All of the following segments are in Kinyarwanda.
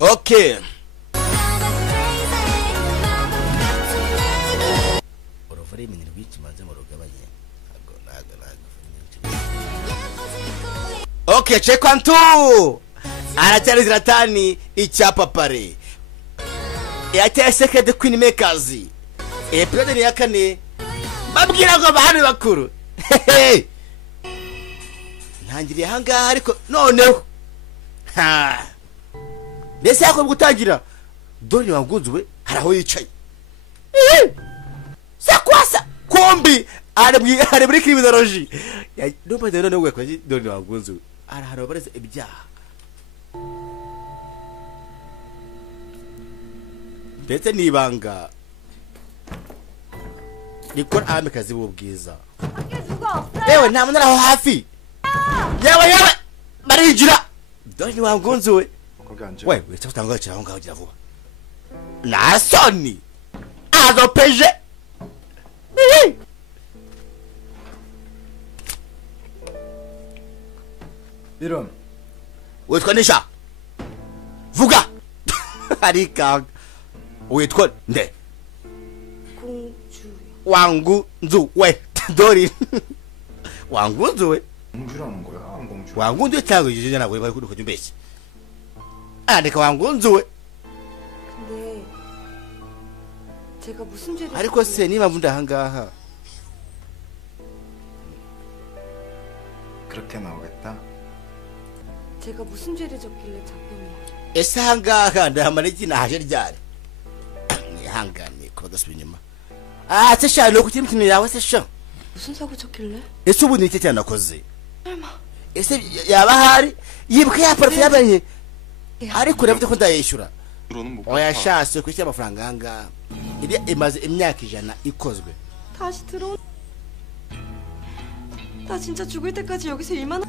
Okay. Orofari miniri wiki manze murugabanye. Okay, check one two. Aracyari Zlatan icyapa pare. Yateye second Queen Makers. Episode ya kane. Babwira ngo bahari bakuru. Ntangiriye hanga ariko noneho. Ha. Nese yako gutangira. Dore wanguzwe haraho yicaye. Sakwasa kombi ari muri criminology. Nobody don't know where kwaji dore wanguzwe. Araharo bareze ibyaha. Ndetse nibanga nikora amekazi bubwiza. Ewe nta muntu araho hafi. Yewe barijira. Dore wanguzwe. Wewe utanga cyangwa ngaho gira vuba. Nasoni. Azo peje. 이런. Witwa nisha. Vuga. Arika. Witwa nde. 공주. 왕군주 왜? Dori. 왕군주 왜? 공주라는 거야, 공주. 왕군주 타고 유전하고 왜 그렇게 좀 배시. 아니까 왕군주 왜? 근데 제가 무슨 죄를 아리코 세니만 분다 한가. 그렇게 나오겠다. 제가 무슨 죄를 졌길래 자꾸만 에상가가 나만이지 나하리잘. 한가니 거기서니마. 아, 세샤 로쿠팀 팀이 나왔어. 무슨 사고 쳤길래? 에수분이 있잖아 거지. 에세 야바하리 이브케야 퍼페야바니. Ariko ravute ko ndayishura. Oya shase kwishyura amafaranga anga. Iri imaze imyaka 100 ikozwe. 다시 들어. 나 진짜 죽을 때까지 여기서 일만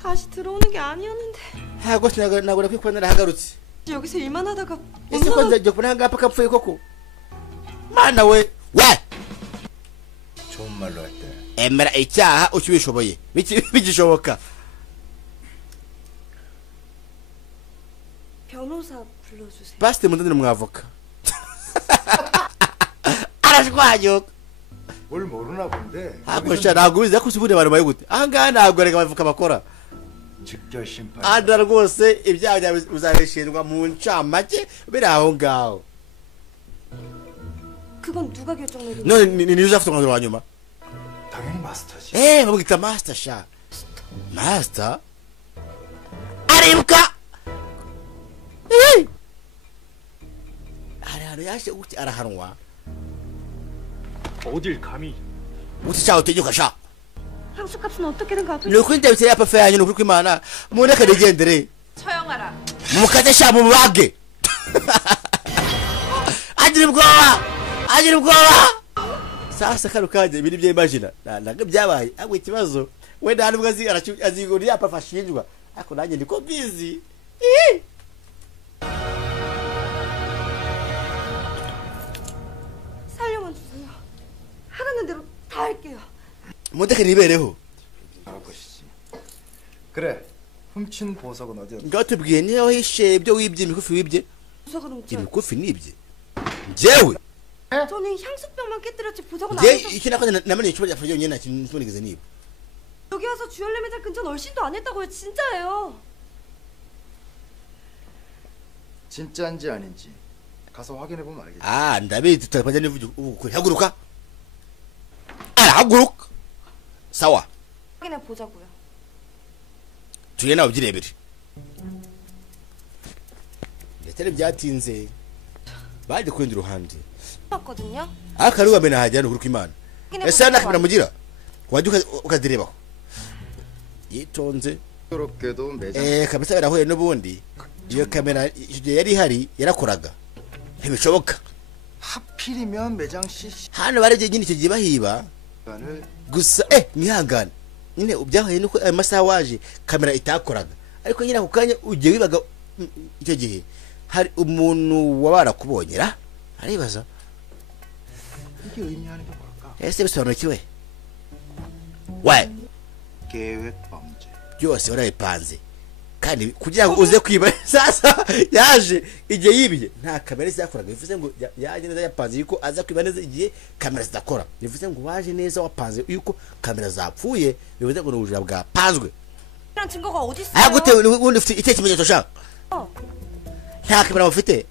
다시 들어오는 게 아니었는데. 하고 나고라 kwikwanira hagarutse. 여기서 일만 하다가 ese ko nzaje kunanga paka pfuye koko. Mana we. 좋은 말로 할 때. Emera icyaha ukibishoboye. Bigishoboka. 변호사 불러주세요. Pastor mundandira umwavoka. Arashwayo. 뭘 모르나 본데. Hago sharago biza kusubure bari bayo gute. Ahanga ntabwo reka bavuka bakora. 직결 심판. Adara rwose ibyaha bya uzabishirwa mu ncamake biraho ngaho. 그건 누가 결정 내리는? No ni uzafite umwanzuro wa nyuma. 당연히 마스터지. babwita master sha. Master? Aribuka. Ari yashe uti arahanwa. 어딜 감히 Uti chawo tejuka sha. 향수값은 어떻게든 갚을. Nukunde bitse ya pafa yanyu nukuri kwimana. Muneka legendere. 처형하라. Mukate sha mu bage. Agira ubwoba. Sasa karukaje ibiri bye imagine. Naga byabaye agwe kibazo. Wenda hari bwazi aziguri ya pafa shinjwa. Ako nanjye ndiko busy. 살려만 주세요. 하라는 대로 다 할게요. Mundeke nibereho. 나올 것이지. 그래. 훔친 보석은 어디였어? Ngatubwiye niho hishe ibyo wibye imikufi wibye. 보석을 훔쳐. imikufi nibye. Jewe. 저는 향수병만 깨뜨렸지 보석은 안 Je 했어. ikinakona namani ikibazo yafaje nyene kintunigeze niba. 여기 와서 주얼리 매장 근처는 얼씬도 안 했다고요. 진짜예요. 진짜인지 아닌지 가서 확인해 보면 알겠지. 아, ndabe tutapanja nivuje uko haguruka. Haguruka. Sawa. 확인해 보자고요. Tuyena ubyirebere. Ndetse byatinze. Baje kwenda uruhande. 봤거든요. Akaruwa mena hajyana uruko imana. Ese nakabira mugira. Wajuka ukadireba. Yitonze. 그렇게도 매장. Kabisa barahuye n'ubundi. Iyo kamera yari hari yarakoraga. Ntibishoboka. 하필이면 매장 CCTV를 Hano bareje nyine icyo gibahiba. Gusa mwihangane. Nyine ubyahaye nuko amasaha waje kamera itakoraga. Ariko nyine ako kanya ugiye wibaga icyo gihe hari umuntu wabara kubonyera. Aribaza. 이게 의미하는 게 뭘까? Ese bisobanukiwe. We. 계획 범죄. Byose warabipanze kandi kugira ngo uze kwiba sasa yaje igihe yibye nta kamera zakoraga bivuze ngo yaje neza yapanze yuko aza kwiba neza igihe kamera zidakora bivuze ngo waje neza wapanze yuko kamera zapfuye bivuze ngo n'ubujura bwapanzwe 이런 증거가 어디 있어요? 아 그때 우리 이때 kimenyetso sha nta kamera ufite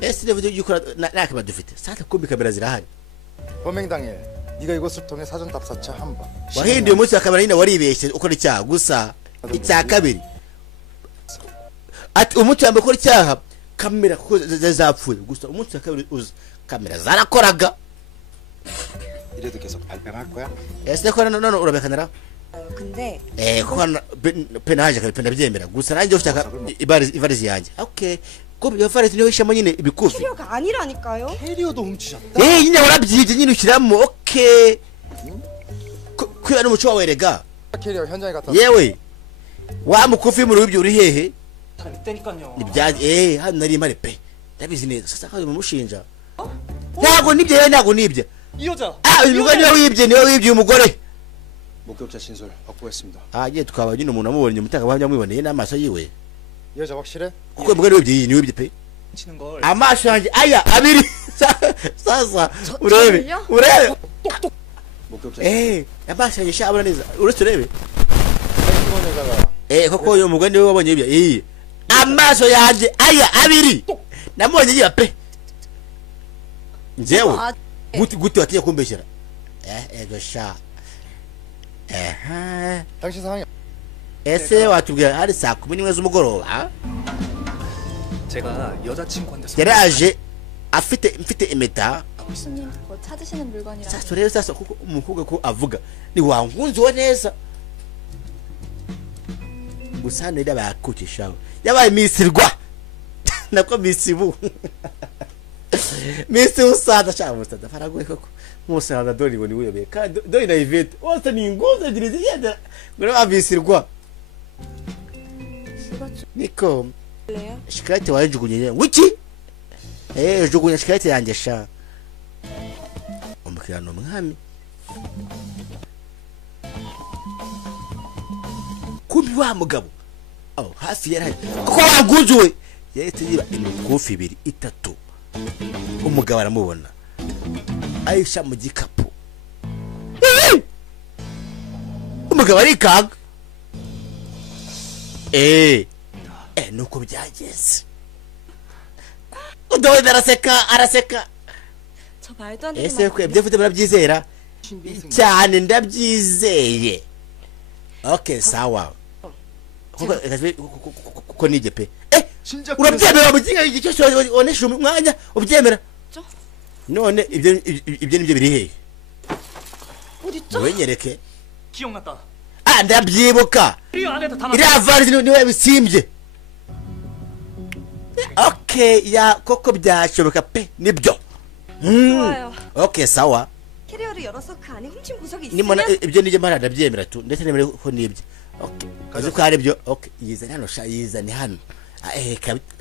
ese bivuze yuko nta kamera dufite sasa kumbi kamera zirahari 범행 당일 네가 이것을 통해 사전 답사체 한 번. wahinduye umunsi wa kamera nyine waribeshye ukora icyaha gusa icya kabiri ati umunsi wa mbere ukora icyaha kamera kuko zapfuye gusa umunsi wa kabiri uza kamera zarakoraga 이래도 계속 발뺌할 거야? ese ko none urabekanira 근데 kuko penaje kandi penabyemera gusa nanjye ufite ibarizi yanjye okay ko iyo farisi niyo ishamo nyine ibikufi 캐리어가 아니라니까요. 캐리어도 훔치셨다. nyine warabyibye nyine ushyiramo okay kuya n'umuco wawe rega 캐리어 현장에 갔다. yewe wa mukufi mu rubyo uri hehe 잘했다니까요. nibyaje hano nari mare pe ndabizi neza sasa kandi mumushinja ntago nibye ntago nibye 이 여자. uyu mugore niwe wibye umugore 목격자 신설 확보했습니다. agiye tukaba nyine umuntu amubonye umutangabuhamya mwiboneye n'amaso yiwe 이 여자 확실해? kuko umugore wibye pe 치는 걸. amaso yanjye aya abiri sasa urebe 목격자 amaso yanjye shabura neza uretse urebe 신원 여자가 koko uyu mugore niwe wabonye ibye amaso yanjye aya abiri namubonye yiba pe njyewe gute watiye kumbeshyera ego sha 당시 상황이 ese watubwira hari saa 11 z'umugoroba 제가 여자친구한테 yaraje mfite impeta 교수님 뭐 찾으시는 물건이라. sasa rero sasa kuko umukobwa ko avuga ni wangunzwe neza gusa nida bakutisha yabaye misirwa nako misibu misi usada cyangwa usada faragoye koko musada dori ngo ni uyobe kandi dori na Yvette wose ni nguzo zirizi yenda ngo abisirwa niko shikarete wajugunye wiki jugunya shikarete yanjye sha umukirano mwami kumbi wa mugabo hafi yari ko waguzwe yahise yiba imikufi ibiri itatu umugabo aramubona ayisha mu gikapu umugabo arikanga nuko byageze udowe araseka 저 말도 안 되는 ese ko ibyo mfite murabyizera cyane ndabyizeye okay sawa kuko nije pe 진짜 urabyemera mu gihe icyo cyose onesha umwanya ubyemera none ibyo nibyo biri hehe 어딨죠? wenyereke 기억났다. ndabyibuka 이 안에다 담아. iriya varizi niwe bisimbye okay ya koko byashoboka pe nibyo 좋아요. okay sawa 캐리어를 열어서 그 안에 훔친 구석이 nimona 있으면 ibyo nije mpara ndabyemera tu ndetse nemere ko nibyo okay kazi ko ari byo okay yizane hano sha yizane hano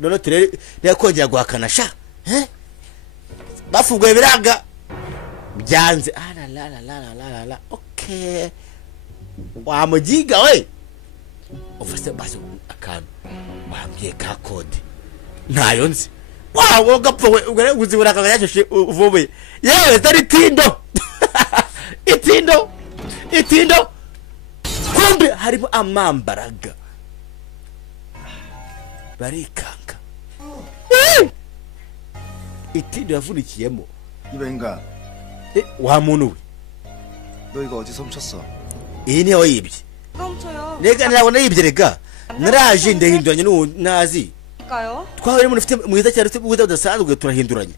none turere yakongera guhakana sha bafuguye biraga byanze la okay wamugiga we ufase basi akantu wambye ka code ntayo nzi wawo gapfa we ugare uzibura kagashye uvubuye yewe tari tindo itindo kumbe harimo amambaraga barikanga itindo yavunikiyemo 이봐 인간 wa muntu we 너 이거 어디서 훔쳤어? iyi niyo yibye 누가 훔쳐요? rega ntabwo nayibye rega naraje ndahinduranye nazi 까요? twahuye n'umuntu ufite mwiza cyane ufite ubwiza budasanzwe turahinduranye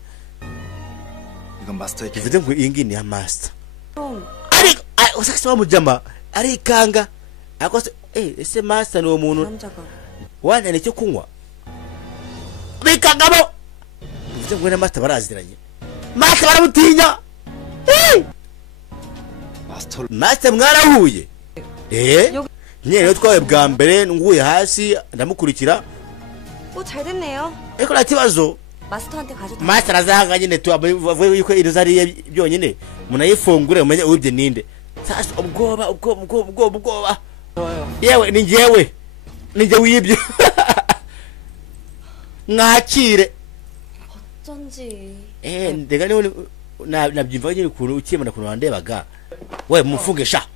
이건 마스터의 개. bivuze ngo iyi ngiyi ni ya master 그럼 ariko usakase wa mujama arikanga akose ese master ni uwo muntu 남자가 wanane cyo kunywa bikangamo bivuze ngo na master baraziranye master baramutinya master mwarahuye nyine twawe bwa mbere nguye hasi ndamukurikira 잘 됐네요. ariko nta kibazo 마스터한테 가져다. master azahanga nyine tuvuye yuko iri zariye byonyine munayifungure umenye ubye ninde sasa ubwoba yewe ni njyewe ninjye wibye mwakire 어쩐지. ndega niwe nabyumva nyine ukuntu ukimana kuntu wandebaga we mufunge sha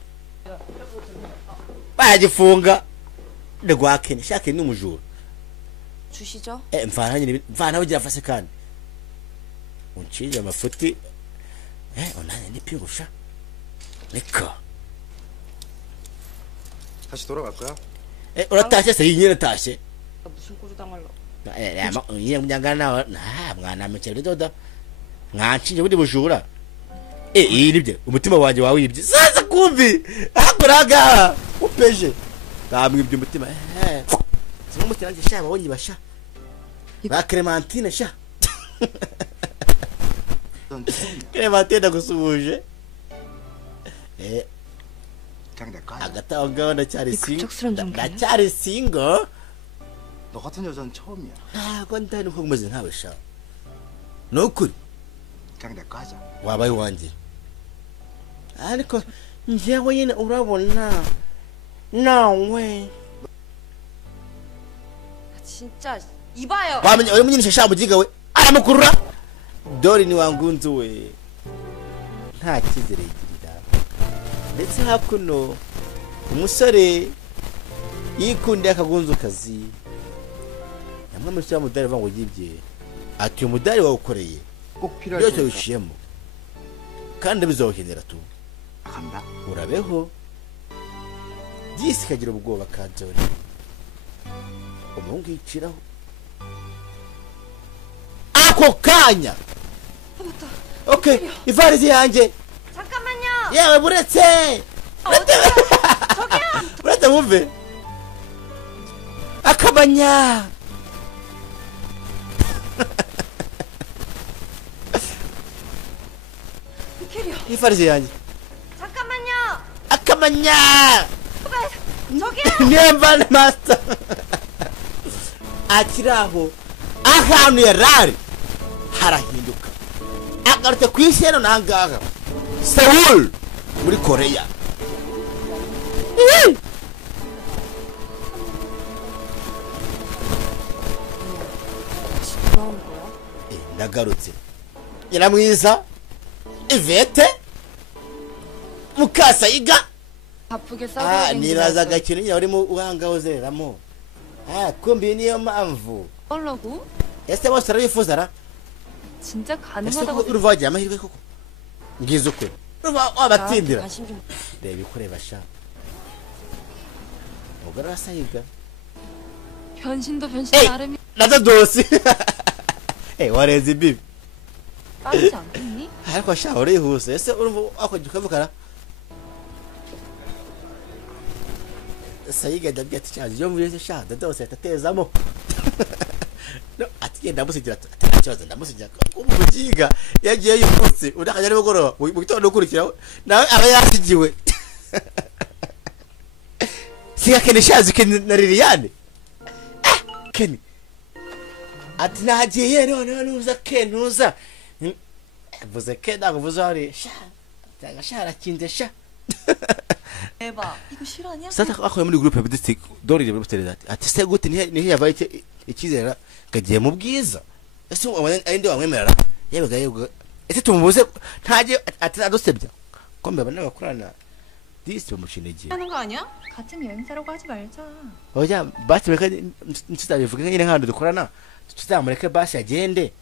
bagifunga ndegwake shake ni umujura 주시죠. mvana nyine mvana ugira afase kandi uncije amafuti onanye ni pingusha nika 다시 돌아갈 거야? uratashye se yinyine tashe 무슨 꼴을 당할러? yiye munyangana mwana mukere doda mwancinje budi bujura iribye umutima wanje wawibye sasa kumbi akuraga upeje bamwibye umutima singo mutiranje sha babonye basha ba Clementine sha Clementine gusubuje 그냥 내 거야. agataho ngaho ndacyari 급작스러운 single 전개냐? ndacyari single 너 같은 여자는 처음이야. ntabwo ndari nko kumeze nkawe sha nukuri 그냥 내 거 하자. wabaye wanjye ariko njyewe nyine urabona nawe 진짜 이봐요. wamenye uri munyinisha sha mugiga we aramukurura dore ni wangunzu we nta kizere yigirira ndetse hakuno umusore yikundiye akagunzu kazi yamwe muri cya mudari vango yibye ati umudari wawukoreye 꼭 필요할 byose 때 wishiyemo kandi bizokenera tu 간다. urabeho disi kagira ubwoba ka Dore umuhungu yiciraho ako kanya okay ivarizi yanjye 잠깐만요. yewe buretse buretse wumve akamanya 미켈이요. ivarizi yanjye 잠깐만요. akamanya 저기요. nemba master akiraho ahantu yarari harahinduka agarutse ku isi hano nangaha Seoul muri Korea 돌아온 거야? ndagarutse nyiramwiza Ivete Mukasayiga 바쁘게 싸우고 nibazaga ikintu nyine urimo uhanga uzereramo kumbi niyo mpamvu 하려고? ese bose arabifuza ra 진짜 ese 가능하다고 uruva wagira amahirwe koko ngize ukuri uruva 나한테 wabatsindira 관심 좀. reba ikureba sha umugore arasayiga 변신도 변신 에이! 나름이 nazo dosi warenze imbibi 빠르지 않겠니? ariko sha urihuse ese urumva wakongera ukavugana sayiga ndabwira ati cyaje yo mwize sha ndose atatezamo no atigenda musigira ati cyaje ndamusigira umugiga yagiye yifutse udakajya ari bugoro mu gitondo ukurikiraho nawe aba yasigiwe siga kene shazi kene na Liliane kene ati nagiye none nuza kenuza vuze kenda kuvuza ari sha cyangwa shara kinde sha 대박 이거 실화냐? sasa akoye muri groupe bidistic dorire bitereza ati se gute nihe yavaye ikizera gagiye mu bwiza ese ari ndi wamwemerera yewe gaye ese tumubuze ntaje ati adosebya ko mbeba n'abakorana disi bamushinege 하는 거 아니야? 같은 여행사라고 하지 말자 oya basi reka ntitabivuga nyine nk'ahantu dukorana tuzamureke basi agende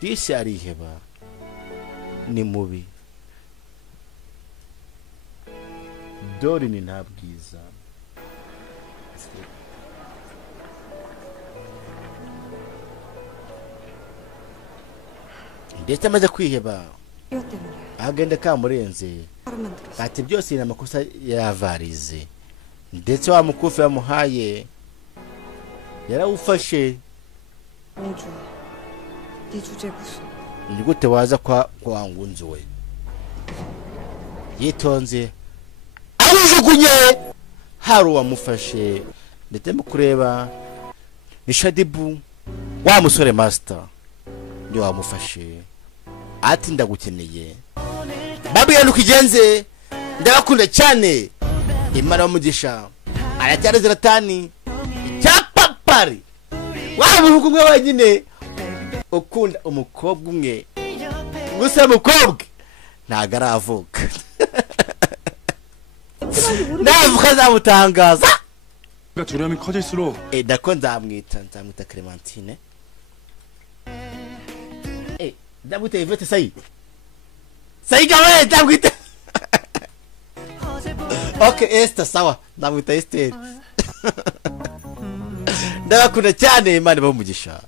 disi ariheba ni mubi dore ni nta bwiza ndetse amaze kwiheba 이거 때문에 agenda kamurenze 하루만 들었어. ati byose ni amakosa yavarize ndetse wa mukufi yamuhaye yarawufashe 공주. 네 주제 무슨? ni gute waza kwa ngunzu we yitonze arujugunye hari uwamufashe ndetse mu kureba ni Shadibu wa musore master ni wamufashe ati ndagukeneye babwiye nukigenze ndabakunda cyane imana umugisha aracyari ziratani mpari wa muhungu umwe wenyine ukunda umukobwa umwe gusa umukobwa ntago aravuka navuka azamutangaza 두려움이 커질수록 nako nzamwita Clementine ndamwita Yvette sayi gawe ndamwita okay Esther sawa ndamwita Esther ndabakunda cyane Imana ibahe umugisha